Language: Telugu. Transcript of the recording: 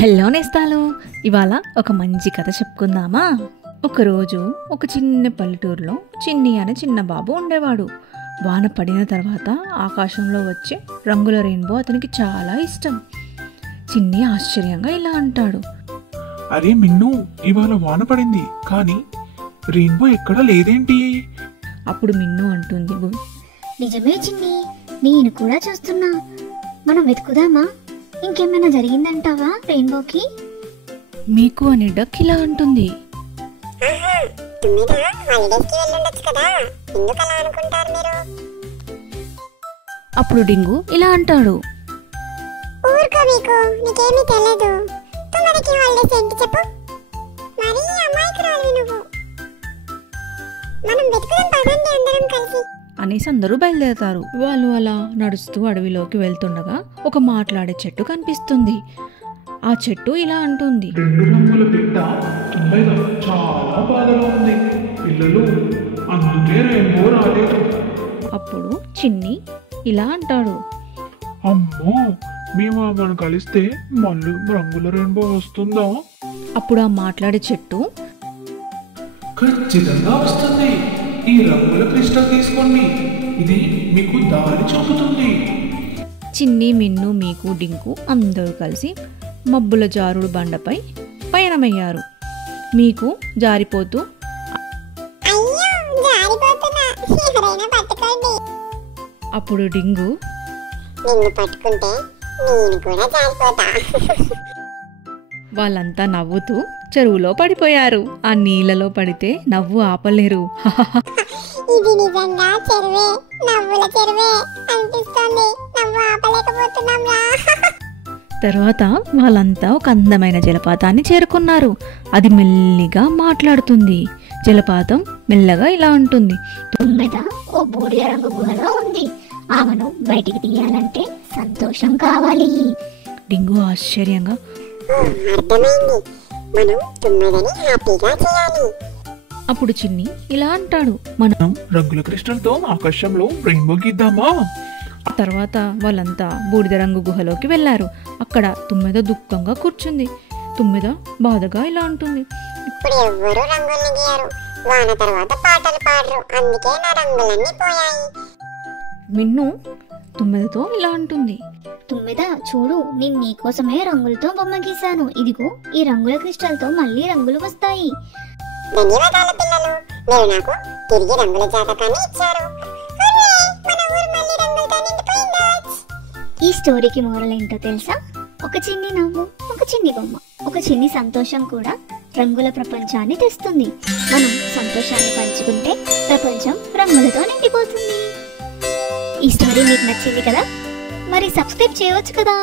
హలో నేస్తాలు, ఇవాళ ఒక మంచి కథ చెప్పుకుందామా. ఒకరోజు ఒక చిన్న పల్లెటూరులో చిన్ని అనే చిన్న బాబు ఉండేవాడు. వాన పడిన తర్వాత ఆకాశంలో వచ్చే రంగుల రెయిన్బో అతనికి చాలా ఇష్టం. చిన్ని ఆశ్చర్యంగా ఇలా అంటాడు, అరే మిన్ను, ఇవాళ వాన పడింది కానీ రెయిన్బో ఎక్కడా లేదేంటి? అప్పుడు మిన్ను అంటుంది, నిజమే చిన్ని, నేను కూడా చూస్తున్నా. మనం వెతుకుదామా? ఇంకేమైనా జరిగిందంటావా రెయిన్బోకి? మీకు అని డక్ ఇలా అంటుంది. అప్పుడు డింగు ఇలా అంటాడు, ఊరుకో మీకు, నీకేమీ తెలియదు. తుమ్మడికి హాలిడేస్ ఏంటి చెప్పు? మరి అమాయకురాలివి నువ్వు. మనం వెతుకుదాం పదండి అందరం కలిసి అనేసి అందరూ బయలుదేరతారు. వాళ్ళు అలా నడుస్తూ అడవిలోకి వెళ్తుండగా ఒక మాట్లాడే చెట్టు కనిపిస్తుంది. ఆ చెట్టు ఇలా అంటుంది, 2 రంగుల బిడ్డ తుమ్మెద చాలా బాధగా ఉంది పిల్లలు, అందుకే రెయిన్బో రాలేదు. అప్పుడు చిన్ని ఇలా అంటాడు, అమ్మో, మేము ఆమెను కలిస్తే మళ్ళీ రంగుల రెయిన్బో వస్తుందా? అప్పుడు ఆ మాట్లాడే చెట్టు, ఖచ్చితంగా వస్తుంది. ఈ రంగుల క్రిస్టల్ తీసుకోండి, ఇది మీకు దారి చూపుతుంది. చిన్ని, మిన్ను, మీకు, డింకు అందరూ కలిసి మబ్బుల జారుడు బండపై పయనమయ్యారు. మీకు జారిపోతూ, అయ్యో జారిపోతున్నా, ఎవరైనా పట్టుకోండి. అప్పుడు డింగు, నిన్ను పట్టుకుంటే నేను కూడా జారిపోతా. వాళ్ళంతా నవ్వుతూ చెరువులో పడిపోయారు. ఆ నీళ్ళలో పడితే నవ్వు ఆపలేరు. ఇది నిజంగా చెరువే, నవ్వుల చెరువే అనిపిస్తుంది. నవ్వు ఆపలేకపోతున్నాం రా. తర్వాత వాళ్ళంతా ఒక అందమైన జలపాతాన్ని చేరుకున్నారు. అది మెల్లిగా మాట్లాడుతుంది. జలపాతం మెల్లగా ఇలా ఉంటుంది, తుమ్మెద ఓ బూడిద రంగు గుహలో ఉంది. ఆమెను బయటికి తీయాలంటే సంతోషం కావాలి. డింగు ఆశ్చర్యంగా, అర్థమైంది, మనం తుమ్మెదని హ్యాపీగా చేయాలి. అప్పుడు చిన్ని ఇలా అంటాడు, మనం రంగుల క్రిస్టల్తో ఆకాశంలో రెయిన్బో గీద్దామా? తర్వాత వాళ్ళంతా బూడిద రంగు గుహలోకి వెళ్లారు. అక్కడ తుమ్మెద దుఃఖంగా కూర్చుంది. తుమ్మెద బాధగా ఇలా ఉంటుంది, ఇప్పుడు ఎవ్వరూ రంగుల్ని గీయరు, వాన తర్వాత పాటలు పాడరు, అందుకే నా రంగులన్నీ పోయాయి. మిన్ను తుమ్మెదతో ఇలా అంటుంది, తుమ్మెద చూడు, నేను నీకోసమే రంగులతో బొమ్మ గీశాను. ఇదిగో ఈ రంగుల క్రిస్టల్తో మళ్ళీ రంగులు వస్తాయి. ధన్యవాదాలు పిల్లలు, మీరు నాకు తిరిగి రంగుల జాతకాన్ని ఇచ్చారు. హుర్రే, మన ఊరు మళ్ళీ రంగులతో నిండిపోయిందా? ఈ స్టోరీకి మోరల్ ఏంటో తెలుసా? ఒక చిన్ని నవ్వు, ఒక చిన్ని బొమ్మ, ఒక చిన్ని సంతోషం కూడా రంగుల ప్రపంచాన్ని తెస్తుంది. మనం సంతోషాన్ని పంచుకుంటే ప్రపంచం రంగులతో నిండిపోతుంది. ఈ స్టోరీ మీకు నచ్చింది కదా? మరి సబ్స్క్రైబ్ చేయవచ్చు కదా.